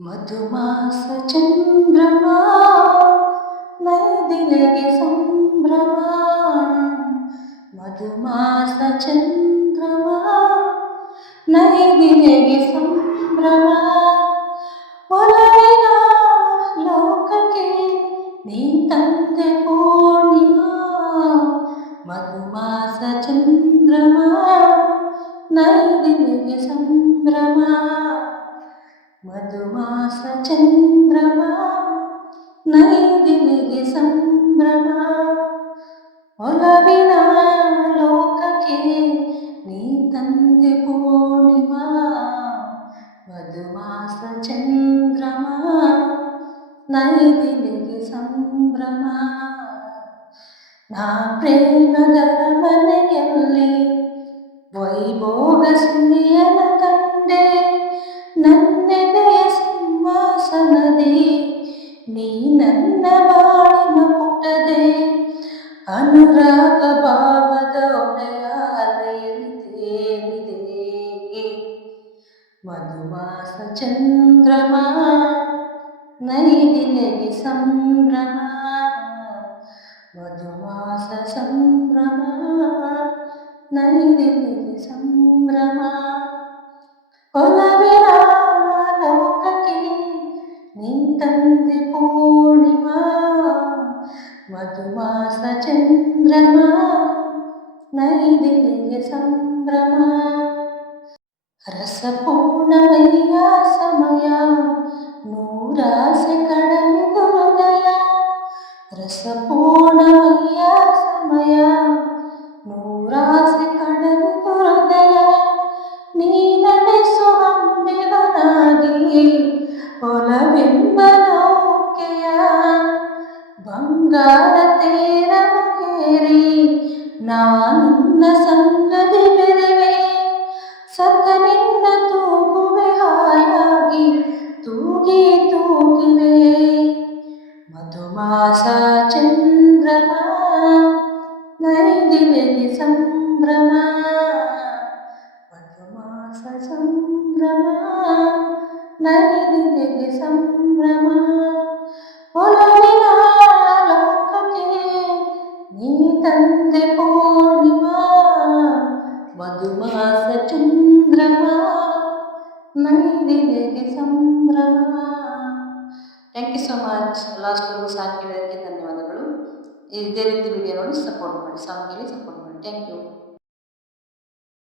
ಮಧುಮಾಸ ಚಂದ್ರಮ ನೈದಿಲೆಗೆ ಸಂಭ್ರಮ. ಮಧುಮಾಸ ಚಂದ್ರಮ ನೈದಿಲೆಗೆ ಸಂಭ್ರಮ. ಒಲವಿನ ಲೋಕಕ್ಕೆ ನೀ ತಂದೆ ಪೂರ್ಣಿಮಾ. ಮಧುಮಾಸ ಚಂದ್ರಮ ನೈದಿಲೆಗೆ ಸಂಭ್ರಮ. ಮಧುಮಾಸ ಚಂದ್ರಮ ನೈದಿಲೆಗೆ ಸಂಭ್ರಮ. ಒಲವಿನ ಲೋಕಕ್ಕೆ ನೀ ತಂದೆ ಪೂರ್ಣಿಮಾ. ಮಧುಮಾಸ ಚಂದ್ರಮ ನೈದಿಲೆಗೆ ಸಂಭ್ರಮ. ನಾ ಪ್ರೇಮದರ ಮನೆಯಲ್ಲಿ ವೈಭೋಗ ಸಿರಿಯನ ಕಂಡೆ. ನನ್ನೆದೆಯ ಸಿಂಹಾಸನದಿ ನೀ ನನ್ನ ಬಾಳಿನ ಪುಟದೆ. ಅನುರಾಗ ಭಾವದ ಒಡೆಯ ಅಲೆಯಲ್ಲಿ ತೇಲಿದೆ. ಮಧುಮಾಸ ಚಂದ್ರಮ ನೈದಿಲೆಗೆ ಸಂಭ್ರಮ. ಮಧುಮಾಸ ಸಂಭ್ರಮ ನೈದಿಲೆಗೆ ಸಂಭ್ರಮ. ಒಲವಿನ ಲೋಕಕ್ಕೆ ನೀ ತಂದೆ ಪೂರ್ಣಿಮಾ. ಮಧುಮಾಸ ಚಂದ್ರಮ ನೈದಿಲೆಗೆ ಸಂಭ್ರಮ. ರಸಪೂರ್ಣಮಯ್ಯ ಸಮಯ ನೂರಾಸೆ ಕಡಲಿದು ಹೃದಯ. ರಸಪೂರ್ಣಮಯ್ಯ ಸಮಯ ನೂರಾಸೆ ಕಡಲಿದು ಹೃದಯ. ನೀ ನಡೆಸುವ ಅಂಬಿಗನಾಗಿ ಒಲವೆಂಬ ನೌಕೆಯ. ಬಂಗಾರ ತೇರನು ಏರಿ ನಾನಿನ್ನ ಸಂಗತಿ ಬೆರೆವೆ. ಸತ ನಿನ್ನ ತೂಗುವೆ ಹಾಯಾಗಿ ತೂಗಿ ತೂಗಿವೆ. ಮಧುಮಾಸ ಚಂದ್ರಮ ನೈದಿಲೆಗೆ ಸಂಭ್ರಮ. ಮಧುಮಾಸ ಸಂಭ್ರಮ ನೈದಿಲೆಗೆ ಸಂಭ್ರಮ. ಒಲವಿನ ಲೋಕಕ್ಕೆ ನೀ ತಂದೆ ಪೂರ್ಣಿಮಾ. ಮಧುಮಾಸ ಚಂದ್ರಮ ನೈದಿಲೆಗೆ ಸಂಭ್ರಮ. Thank you so much. ಲಾಸ್ಟ್ವರೆಗೂ ಸಾಥ್ ಕೇಳೋದಕ್ಕೆ ಧನ್ಯವಾದಗಳು. ಇದೇ ರೀತಿ ವಿಡಿಯೋ ನೋಡಿ ಸಪೋರ್ಟ್ ಮಾಡಿ, ಸಾಂಗ್ ಕೇಳಿ ಸಪೋರ್ಟ್ ಮಾಡಿ. Thank you.